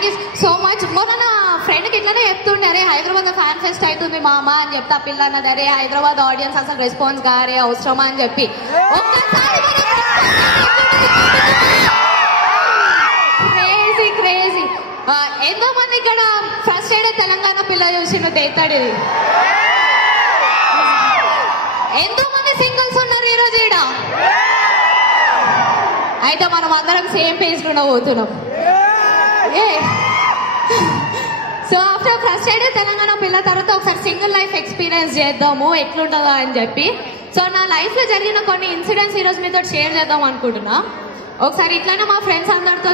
Thank you so much. మొన్న నా ఫ్రెండ్కి ఇట్లానే చెప్తుండే, అరే హైదరాబాద్ ఫ్యాన్ ఫెస్ట్ అవుతుంది మా అమ్మ అని చెప్తా. పిల్ల అన్నది, అరే హైదరాబాద్ ఆడియన్స్ అసలు రెస్పాన్స్ గారే అవసరమా అని చెప్పి క్రేజీ క్రేజీ. ఎంతో మంది ఇక్కడ ఫ్రస్ట్రేటెడ్ తెలంగాణ పిల్ల చూసిన తేతాడు. ఇది ఎంతో మంది సింగిల్స్ ఉన్నారు ఈరోజు ఈడ. అయితే మనం అందరం సేమ్ పేజ్ లో పోతున్నాం. సో ఆఫ్టర్ ఫ్రస్ట్రేటెడ్ తెలంగాణ పిల్ల తర్వాత ఒకసారి సింగిల్ లైఫ్ ఎక్స్పీరియన్స్ చేద్దాము ఎట్లుంటుందో అని చెప్పి. సో నా లైఫ్ లో జరిగిన కొన్ని ఇన్సిడెంట్స్ ఈరోజు మీతో షేర్ చేద్దాం అనుకుంటున్నా. ఒకసారి ఇట్లానే మా ఫ్రెండ్స్ అందరితో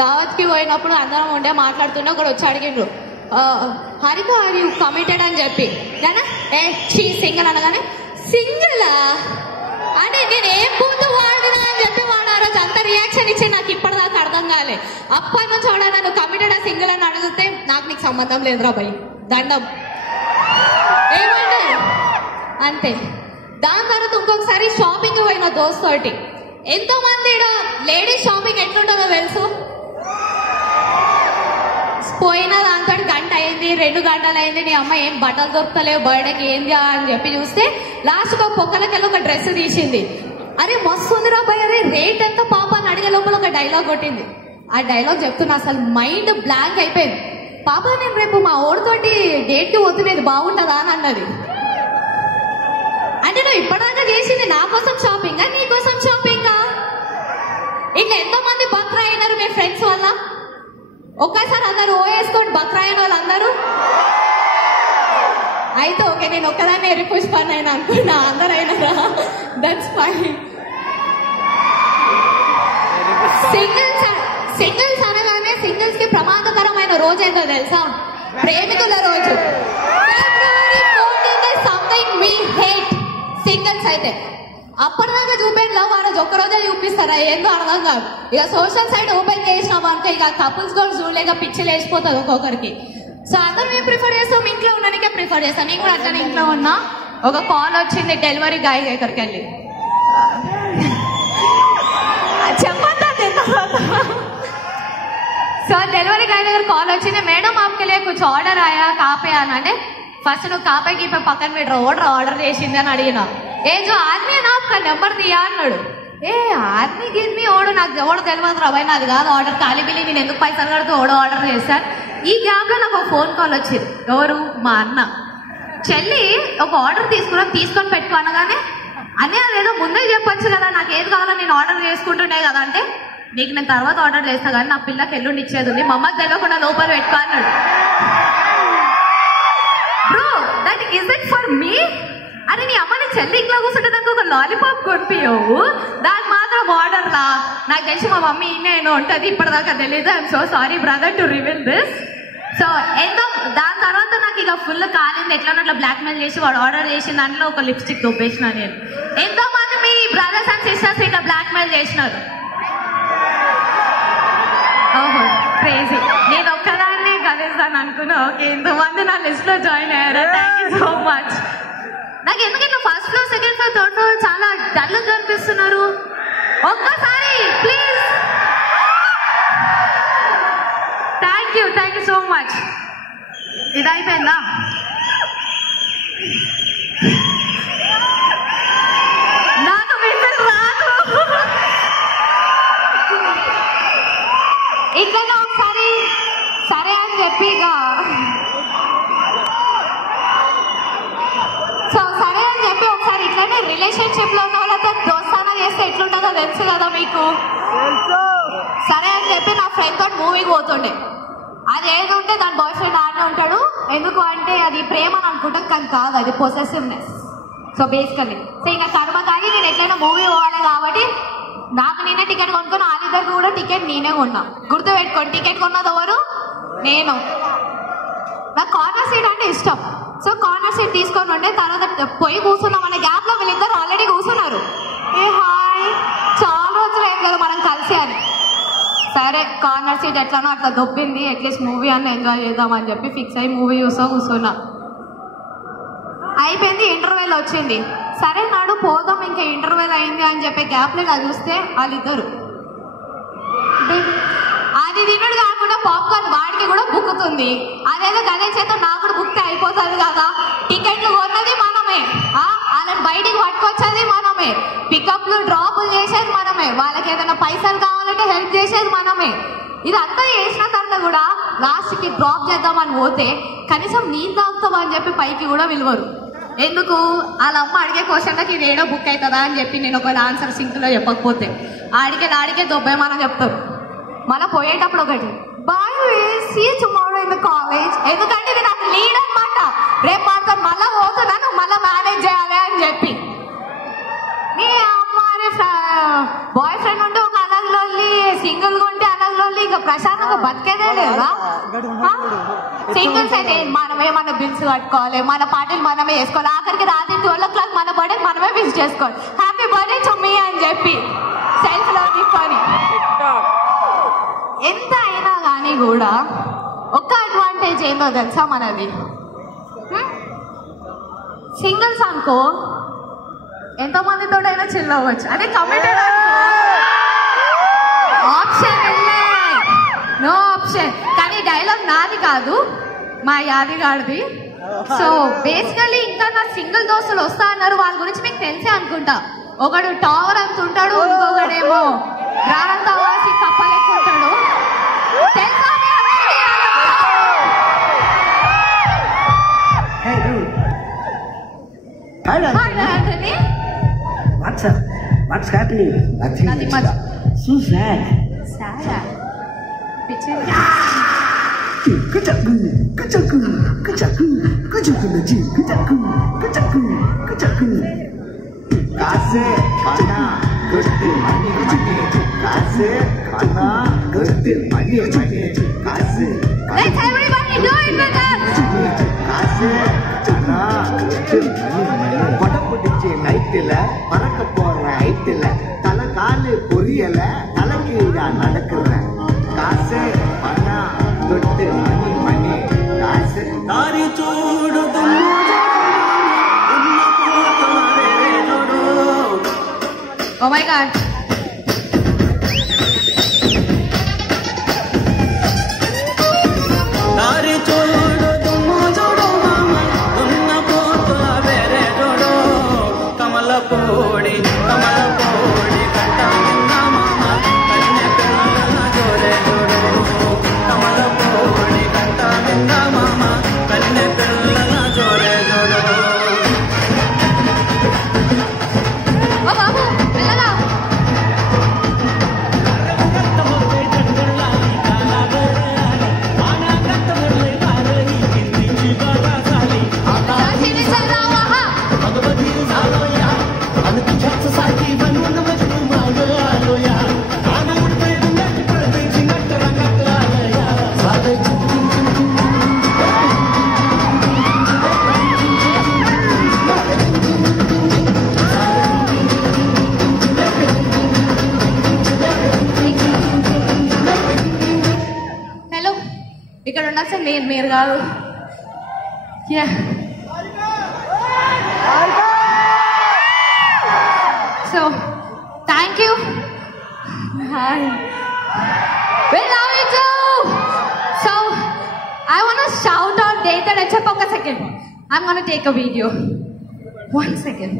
దావత్ కి పోయినప్పుడు అందరం ఉండే మాట్లాడుతుండే ఒకడు వచ్చి అడిగిండ్రు, హరిక ఆర్ యూ కమిటెడ్ అని చెప్పి. సింగిల్ అనగానే సింగిలా అంటే నేను ఏం బూతు వాడినా అని చెప్పి వాడు ఆ రోజు అంత రియాక్షన్ ఇచ్చి నాకు ఇప్పటిదాకా అర్థం కాలే. అప్పటి నుంచి వాడు నన్ను కమిటెడ్ సింగిల్ అని అడిగితే నాకు నీకు సంబంధం లేదురా భయ్ దండం ఏమంటారు అంతే. దాని తర్వాత ఇంకొకసారి షాపింగ్ పోయిన దోస్త్ తోటి. ఎంతో మంది లేడీస్ షాపింగ్ ఎట్లుంటుందో తెలుసు. పోయిన దాంతో గంట అయింది, 2 గంటలు అయింది, నీ అమ్మ ఏం బట్టలు దొరుకుతలేవు బర్త్డేకి ఏంది అని చెప్పి చూస్తే లాస్ట్ ఒక పొక్కలకెళ్ళి ఒక డ్రెస్ తీసింది. అరే మస్తు ఉందిరా భయ్, అరే రేట్ ఎంత పాప అని అడిగే లోపల ఒక డైలాగ్ కొట్టింది. ఆ డైలాగ్ చెప్తున్నా అసలు మైండ్ బ్లాంక్ అయిపోయింది. పాప నేను రేపు మా ఓడితోటి డేట్కి పోతున్నది బాగుంటుందా అని అన్నది. అంటే నువ్వు ఇప్పటిదాకా చేసింది నా కోసం షాపింగా నీ కోసం షాపింగా? ఇట్లా ఎంతో మంది బక్రా అయినారు మీ ఫ్రెండ్స్ వల్ల. ఒక్కసారి అందరు ఓ వేసుకోండి బక్రా అయిన వాళ్ళు అందరూ. అయితే ఓకే నేను ఒక్కదాన్ని ఎరిపుష్పాన్ని అయినా అనుకున్నా, అందరూ అయినారా? That's fine. సింగిల్స్ అనగానే సింగిల్స్ కి ప్రమాదకరమైన రోజు ఏంటో తెలుసా? ప్రేమికుల రోజు. February 14th is something we hate. Singles అయితే అప్పటిదాకా చూపేది లవ్ ఆ రోజు ఒక్కరోజే చూపిస్తారా ఏందో అర్థం కాదు. ఇక సోషల్ సైడ్ ఓపెన్ చేసినాం అనుకో ఇక కపుల్స్ కూడా చూడలేక పిచ్చి లేచిపోతుంది ఒక్కొక్కరికి. సో అందరూ మేము ప్రిఫర్ చేస్తాం ఇంట్లో ఉండడానికే ప్రిఫర్ చేస్తాం. నేను కూడా అట్లనే ఇంట్లో ఉన్నా. ఒక కాల్ వచ్చింది డెలివరీ గాయ్ దగ్గరికి వెళ్ళి చెప్పండి. సో డెలివరీ గాయ్ దగ్గర కాల్ వచ్చింది, మేడం आपके लिए कुछ ऑर्डर आया कहाँ पे आना అంటే ఫస్ట్ నువ్వు కాపే గీపే పక్కన పెట్టి ఆర్డర్ చేసింది అని అడిగిన. ఏ జో ఆర్మీ నా నెంబర్ దియా అన్నాడు. ఏ ఆర్మీ గిర్మీ ఓడు నాకు ఎవడు తెలియదు రాబాయి, నాది కాదు ఆర్డర్ ఖాళీ బిల్లి, నేను ఎందుకు పైసలు కడితే ఓడో ఆర్డర్ చేశాను. ఈ గ్యాప్ లో నాకు ఒక ఫోన్ కాల్ వచ్చింది. ఎవరు? మా అన్న. చెల్లి ఒక ఆర్డర్ తీసుకొని పెట్టుకో అనగానే అని అదేదో ముందే చెప్పొచ్చు కదా, నాకు ఏది కావాలో నేను ఆర్డర్ చేసుకుంటుండే కదా అంటే, నీకు నేను తర్వాత ఆర్డర్ చేస్తా కానీ నా పిల్లకి ఎల్లుండి ఇచ్చేది ఉంది, మా అమ్మకి తెలియకుండా లోపల పెట్టుకో అన్నాడు. Bro that is it for me? అరే నీ అమ్మని చెల్లి ఇంట్లో కూర్చుంటే దానికి ఒక లాలీపాప్ కొనిపించవు, దానికి మాత్రం ఆర్డర్ లా. నాకు తెలిసి మా మమ్మీ నేను ఉంటుంది ఇప్పటిదాకా తెలీదు. I'm so sorry brother to reveal this. So ఎంతో దాని తర్వాత నాకు ఇక ఫుల్ కాలింది. ఎట్లా బ్లాక్ మెయిల్ చేసి వాడు ఆర్డర్ చేసిన దాంట్లో ఒక లిప్స్టిక్ దొబ్బేసిన నేను. ఎంతో మంది మీ బ్రదర్స్ అండ్ సిస్టర్స్ ఇట్లా బ్లాక్ మెయిల్ చేసినారు. ఓహో క్రేజీ. నేను ఒక్కదాన్నే కలిస్తాను అనుకున్నా. ఓకే ఇంతమంది నా లిస్ట్ లో జాయిన్ అయ్యారు. Thank you so much. నాకు ఎందుకు ఇట్లా first floor second floor third floor చాలా డల్ కనిపిస్తున్నారు? ఒక్కసారి please. Thank you so much. ఇది అయిపోయిందా? నాకు విసిల్ రాదు. ఇట్లనే ఒకసారి సరే అని చెప్పి ఇక సరే అని చెప్పి ఒకసారి ఇట్లనే రిలేషన్షిప్ లో ఉన్న వాళ్ళతో దోస్తానా చేస్తే ఎట్లుంటుందో తెలుసు కదా మీకు. సరే అని చెప్పి నా ఫ్రెండ్ తోటి మూవీకి పోతుండే. అది ఏది ఉంటే దాని బాయ్ ఫ్రెండ్ ఆడనే ఉంటాడు. ఎందుకు అంటే అది ప్రేమ అని అనుకుంటాం కానీ కాదు, అది పొసెసివ్నెస్. సో బేసికల్లీ సో ఇంకా కర్మ కాగి నేను ఎట్లయినా మూవీ పోవాలి కాబట్టి నాకు నేనే టికెట్ కొనుక్కొని వాళ్ళిద్దరికి కూడా టికెట్ నేనే కొన్నా. గుర్తుపెట్టుకోండి, టికెట్ కొన్నది ఎవరు? నేను. నాకు కార్నర్ సీట్ అంటే ఇష్టం. సో కార్నర్ సీట్ తీసుకొని ఉండే తర్వాత పోయి కూర్చున్నాం అనే గ్యాప్ లో వీళ్ళిద్దరు ఆల్రెడీ కూర్చున్నారు. ఏ హాయ్ చాలా రోజులు ఏం కదా మనం కలిసి అని. సరే కార్నర్ సీట్ ఎట్లానో అట్లా దొబ్బింది, అట్లీస్ట్ మూవీ అన్న ఎంజాయ్ చేద్దామని చెప్పి ఫిక్స్ అయ్యి మూవీ కూర్చున్నా. అయిపోయింది, ఇంటర్వెల్ వచ్చింది. సరే నాడు పోదాం ఇంకా ఇంటర్వెల్ అయింది అని చెప్పే గ్యాప్లో ఇలా చూస్తే వాళ్ళిద్దరు అది తినడు కాకుండా ఉంది. అదేదో గణేష్ చేత నాకు కూడా బుక్ అయిపోతుంది కదా. టికెట్లు కొన్నది మనమే, వాళ్ళని బయటికి పట్టుకొచ్చేది మనమే, పికప్లు డ్రాపులు చేసేది మనమే, వాళ్ళకి ఏదైనా పైసలు కావాలంటే హెల్ప్ చేసేది మనమే. ఇదంతా చేసిన తర్వాత కూడా లాస్ట్కి డ్రాప్ చేద్దామని పోతే కనీసం నీళ్ళు తాగుతామని చెప్పి పైకి కూడా విలువరు. ఎందుకు? వాళ్ళ అమ్మ అడిగే క్వశ్చన్లకి ఇది ఏడో బుక్ అవుతుందా అని చెప్పి నేను ఒక ఆన్సర్ సింక్లో చెప్పకపోతే ఆడికే దొబ్బేమని చెప్తారు. మళ్ళీ పోయేటప్పుడు ఒకటి bye see tomorrow in the college, ఎందుకంటే ఇది నాకు లీడ్ అనమాట. రేపు మాత్రం మళ్ళీ పోతున్నాను, మళ్ళీ మేనేజ్ చేయాలి అని చెప్పి. నీ అమ్మ బాయ్ ఫ్రెండ్ ఉంటే ఒక అనగలొల్లి, సింగిల్గా ఉంటే అనగలొల్లి, ఇంకా ప్రశాంతంగా బతికేదే లేదా? సింగిల్స్ అయితే మనమే మన బిల్స్ కట్టుకోవాలి, మన పార్టీలు మనమే వేసుకోవాలి, ఆఖరికి రాత్రి 12 o'clock మన బర్త్డే మనమే విష్ చేసుకోవాలి, హ్యాపీ బర్త్డే టు మీ అని చెప్పి సెల్ఫ్ లవ్ ఇవ్వాలి. ఎంత అయినా కానీ కూడా ఒక్క అడ్వాంటేజ్ ఏందో తెలుసా మనది? సింగిల్స్ అనుకో ఎంతో మందితోటైనా చిల్ అవ్వచ్చు. అదే కమిటెడ్ ఆప్షన్ నో ఆప్షన్. కానీ డైలాగ్ నాది కాదు, మా యాదిగాడిది. సో బేసికలీ ఇంకా నా సింగిల్ దోస్తులు వస్తా అన్నారు, వాళ్ళ గురించి మీకు తెలిసే అనుకుంటా. ఒకడు టవర్ అంత ఉంటాడు, ఇంకొకడేమో రానంత వాసి కప్పలెక్కుంటాడు. తెలుసా? Anthony? What's up? What's happening? Nothing much. So sad. Sad? Picture. Kuchaku. Kase, kana, gusti, money. Kase, kana, gusti, money. Kase. Let's everybody do it with us. Kase, kana, gusti, money. Vadapudiche night illa, parakka pora height illa, thala kaalu poriyala, thalakkeeda nadakkurra. Kase, kana, gusti, money. Kase. Dari chudu Oh my God. Dari chodo tummo chodo mama unna potla vere chodo kamala podi katta minna mama kanne pella jore chodo kamala podi katta minna mama kanne pella jore chodo. Oh babu, pillala. Hello. ఇక్కడ ఉండాల్సింది మీరు కాదు. Yeah. So, thank you. Hi. We love you too. So, I want to shout out Dathan and Chapaka second. I'm going to take a video. 1 second.